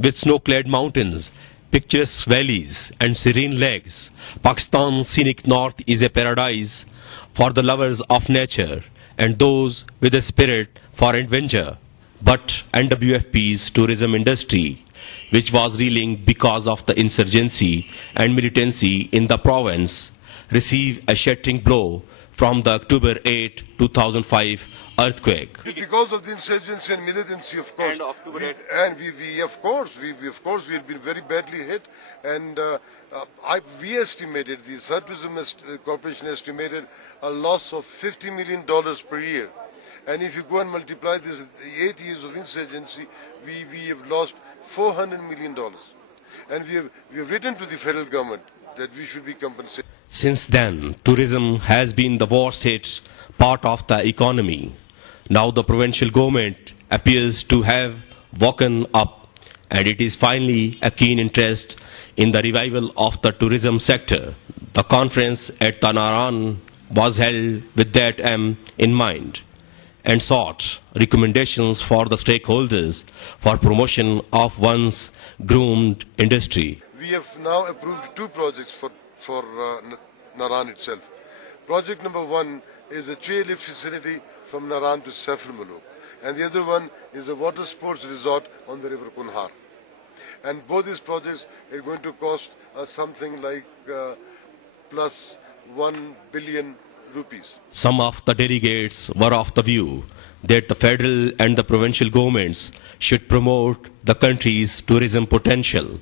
With snow-clad mountains, picturesque valleys and serene lakes, Pakistan's scenic north is a paradise for the lovers of nature and those with a spirit for adventure. But NWFP's tourism industry, which was reeling because of the insurgency and militancy in the province, received a shattering blow from the October 8, 2005 earthquake. Because of the insurgency and militancy, of course, we have been very badly hit, and we estimated, the Sir Tourism Corporation estimated a loss of $50 million per year. And if you go and multiply this with the 8 years of insurgency, we have lost $400 million. And we have written to the federal government that we should be compensated. Since then, tourism has been the worst hit part of the economy. Now the provincial government appears to have woken up, and it is finally a keen interest in the revival of the tourism sector. The conference at Naran was held with that aim in mind and sought recommendations for the stakeholders for promotion of one's groomed industry. We have now approved 2 projects for Naran itself. Project number 1 is a chairlift facility from Naran to Saffron Maluk, and the other one is a water sports resort on the river Kunhar. And both these projects are going to cost us something like plus 1 billion rupees. Some of the delegates were of the view that the federal and the provincial governments should promote the country's tourism potential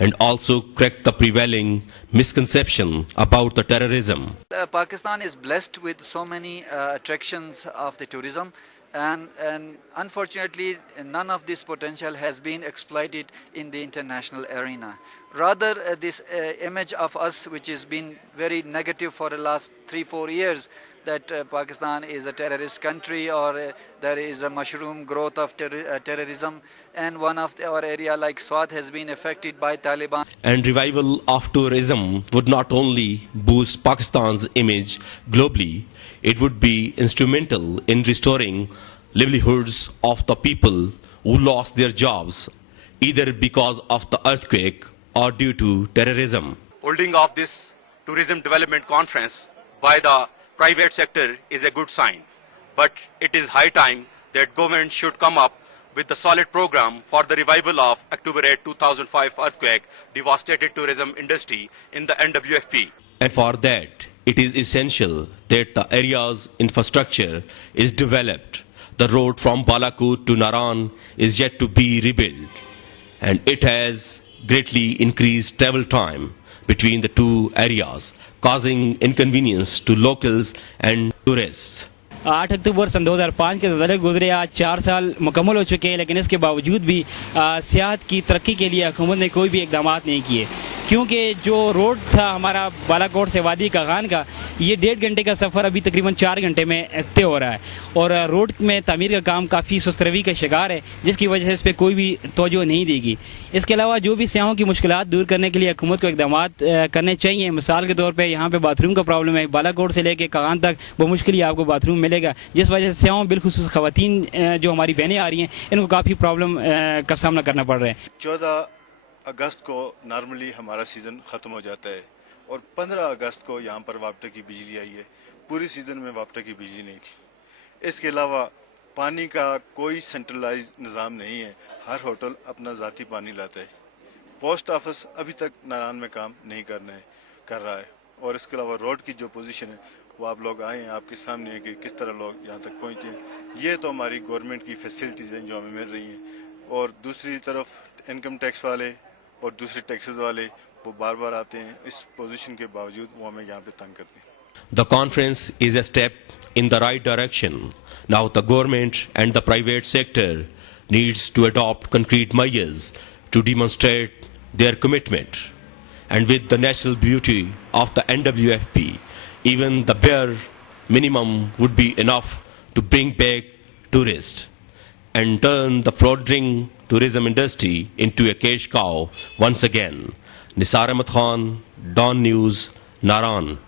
and also correct the prevailing misconception about the terrorism. Pakistan is blessed with so many attractions of the tourism, and unfortunately none of this potential has been exploited in the international arena. Rather, this image of us, which has been very negative for the last 3-4 years, that Pakistan is a terrorist country, or there is a mushroom growth of terrorism, and one of our area like Swat has been affected by Taliban. And revival of tourism would not only boost Pakistan's image globally, it would be instrumental in restoring livelihoods of the people who lost their jobs either because of the earthquake or due to terrorism. Holding of this tourism development conference by the private sector is a good sign, but it is high time that government should come up with a solid program for the revival of October 8, 2005 earthquake devastated tourism industry in the NWFP. And for that, it is essential that the area's infrastructure is developed. The road from Balakot to Naran is yet to be rebuilt, and it has greatly increased travel time between the two areas, causing inconvenience to locals and tourists. 8 अक्टूबर सन 2005 के ज़लज़ले गुजरे आज 4 साल मुकम्मल हो चुके हैं, लेकिन इसके बावजूद भी सियाहत की तरक्की के लिए हुकूमत ने कोई भी इक़दाम नहीं किए, क्योंकि जो रोड था हमारा बालाकोट से वादी कागान का, ये 1.5 घंटे का सफ़र अभी तकरीबन 4 घंटे में तय हो रहा है, और रोड में तामीर का काम काफ़ी सुस्तरवी का शिकार है, जिसकी वजह से इस पर कोई भी तवज्जो नहीं देगी। इसके अलावा जो भी सियाहों की मुश्किलात दूर करने के लिए हुकूमत को इक़दाम करने चाहिए। मिसाल के तौर पर यहाँ पर बाथरूम का प्रॉब्लम है, बालाकोट से लेकर कागान तक बमुश्किल ही आपको बाथरूम मिलेगा, जिस वजह से सियाहों बिलखुसूस ख़वातीन जो हमारी बहनें आ रही हैं, इनको काफ़ी प्रॉब्लम का सामना करना पड़ रहा है। 14 अगस्त को नॉर्मली हमारा सीज़न ख़त्म हो जाता है, और 15 अगस्त को यहाँ पर वापटा की बिजली आई है। पूरी सीज़न में वापटा की बिजली नहीं थी। इसके अलावा पानी का कोई सेंट्रलाइज निज़ाम नहीं है, हर होटल अपना ज़ाती पानी लाता है। पोस्ट ऑफिस अभी तक नारान में काम नहीं कर रहा है, और इसके अलावा रोड की जो पोजीशन है वो आप लोग आए हैं, आपके सामने है कि किस तरह लोग यहाँ तक पहुँचे। ये तो हमारी गवर्नमेंट की फैसिलिटीज़ हैं जो हमें मिल रही हैं, और दूसरी तरफ इनकम टैक्स वाले और दूसरे टैक्सेस वाले वो बार बार आते हैं, इस पोजीशन के बावजूद वो हमें यहाँ पे तंग करते हैं। The conference is a step in the right direction. Now the government and the private sector needs to adopt concrete measures to demonstrate their commitment. And with the natural beauty of the NWFP, even the bare minimum would be enough to bring back tourists and turn the floundering tourism industry into a cash cow once again. Nisar Ahmed Khan, Dawn News, Naran.